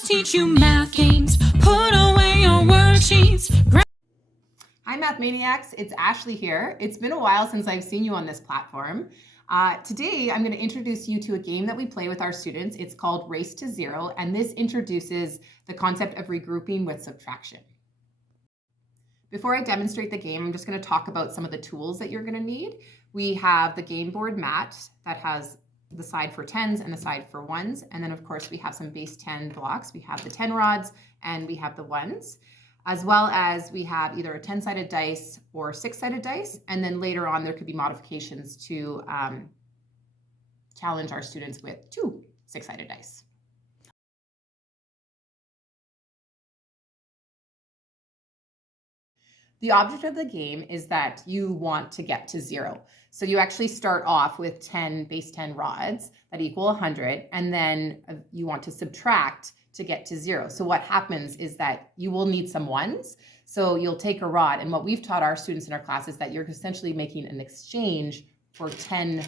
just teach you math games. Put away your worksheets. Hi Mathmaniacs, it's Ashley here. It's been a while since I've seen you on this platform. Today I'm going to introduce you to a game that we play with our students. It's called Race to Zero, and this introduces the concept of regrouping with subtraction. Before I demonstrate the game, I'm just going to talk about some of the tools that you're going to need. We have the game board mat that has the side for tens and the side for ones. And then of course we have some base 10 blocks. We have the 10 rods and we have the ones, as well as we have either a 10-sided dice or 6-sided dice. And then later on, there could be modifications to challenge our students with 2 6-sided dice. The object of the game is that you want to get to 0. So you actually start off with 10 base 10 rods that equal 100, and then you want to subtract to get to 0. So what happens is that you will need some ones. So you'll take a rod, and what we've taught our students in our class is that you're essentially making an exchange for 10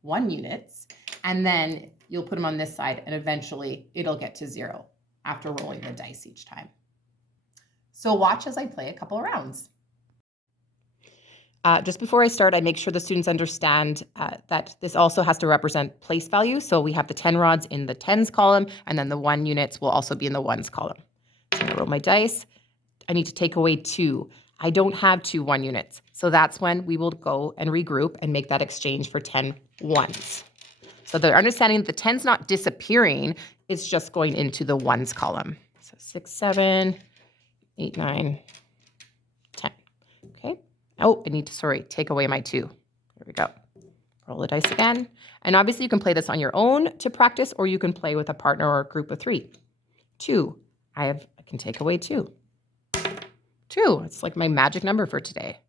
1 units, and then you'll put them on this side, and eventually it'll get to 0 after rolling the dice each time. So watch as I play a couple of rounds. Just before I start, I make sure the students understand that this also has to represent place value. So we have the 10 rods in the tens column, and then the 1 units will also be in the ones column. So I'm going to roll my dice. I need to take away 2. I don't have 2 1 units. So that's when we will go and regroup and make that exchange for 10 ones. So they're understanding that the 10's not disappearing. It's just going into the ones column. So 6, 7, 8, 9, 10. Okay. Oh, I need to, take away my 2. There we go. Roll the dice again. And obviously you can play this on your own to practice, or you can play with a partner or a group of 3. 2. I can take away 2. 2. It's like my magic number for today.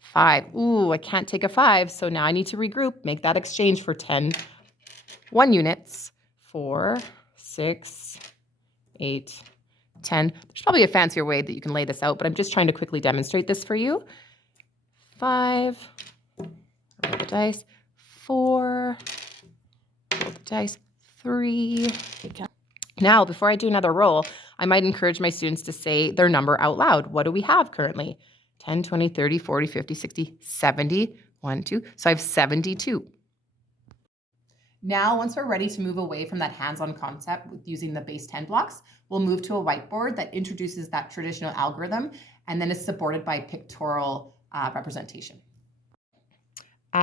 5. Ooh, I can't take a 5. So now I need to regroup, make that exchange for 10 1 units. 4, 6, 8, 10. There's probably a fancier way that you can lay this out, but I'm just trying to quickly demonstrate this for you. 5, roll the dice. 4, roll the dice. 3. Now, before I do another roll, I might encourage my students to say their number out loud. What do we have currently? 10, 20, 30, 40, 50, 60, 70, 1, 2. So I have 72. Now, once we're ready to move away from that hands-on concept with using the base 10 blocks, we'll move to a whiteboard that introduces that traditional algorithm and then is supported by pictorial representation.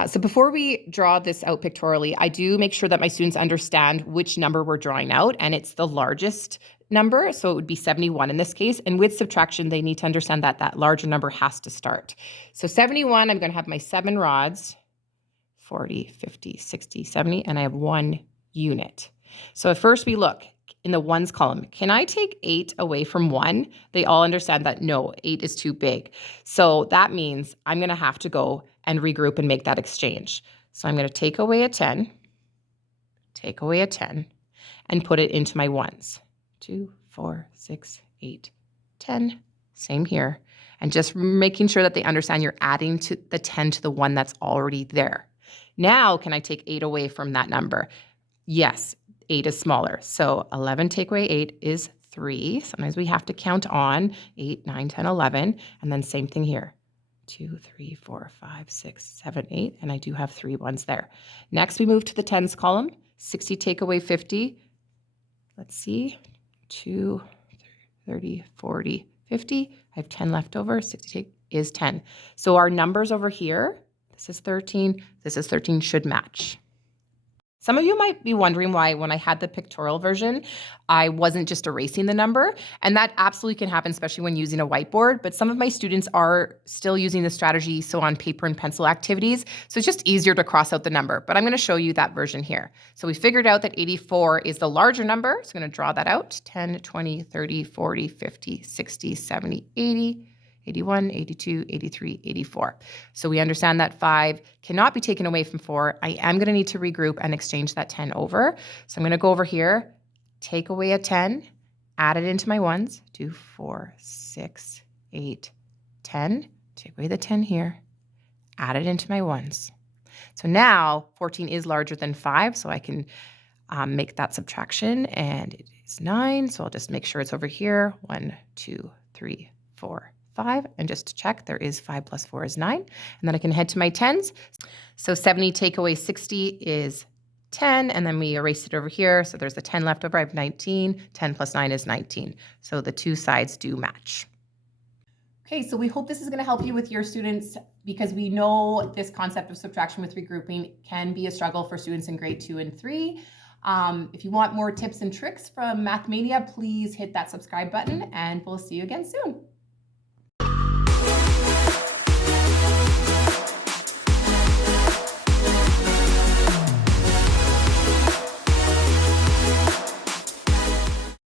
So before we draw this out pictorially, I do make sure that my students understand which number we're drawing out, and it's the largest number, so it would be 71 in this case. And with subtraction, they need to understand that that larger number has to start. So 71, I'm going to have my 7 rods. 40, 50, 60, 70, and I have 1 unit. So at first we look in the ones column. Can I take 8 away from 1? They all understand that no, 8 is too big. So that means I'm going to have to go and regroup and make that exchange. So I'm going to take away a 10, and put it into my ones. 2, 4, 6, 8, 10. Same here. And just making sure that they understand you're adding to the 10 to the 1 that's already there. Now, can I take 8 away from that number? Yes, 8 is smaller. So 11 take away 8 is 3. Sometimes we have to count on 8, 9, 10, 11. And then same thing here. 2, 3, 4, 5, 6, 7, 8. And I do have 3 ones there. Next, we move to the tens column. 60 take away 50. Let's see. 2, 30, 40, 50. I have 10 left over. 60 is 10. So our numbers over here, this is 13, this is 13, should match. Some of you might be wondering why when I had the pictorial version, I wasn't just erasing the number, and that absolutely can happen, especially when using a whiteboard, but some of my students are still using the strategy, so on paper and pencil activities, so it's just easier to cross out the number, but I'm going to show you that version here. So we figured out that 84 is the larger number, so I'm going to draw that out, 10, 20, 30, 40, 50, 60, 70, 80, 81, 82, 83, 84. So we understand that 5 cannot be taken away from 4. I am going to need to regroup and exchange that 10 over. So I'm going to go over here, take away a 10, add it into my ones, 2, 4, 6, 8, 10. Take away the 10 here, add it into my ones. So now 14 is larger than 5, so I can make that subtraction, and it is 9. So I'll just make sure it's over here. 1, 2, 3, 4, 5. And just to check, there is 5 plus 4 is 9. And then I can head to my tens. So 70 take away 60 is 10, and then we erased it over here. So there's a 10 left over. I have 19. 10 plus 9 is 19. So the two sides do match. Okay, so we hope this is going to help you with your students, because we know this concept of subtraction with regrouping can be a struggle for students in grade 2 and 3. If you want more tips and tricks from Mathmania, please hit that subscribe button, and we'll see you again soon.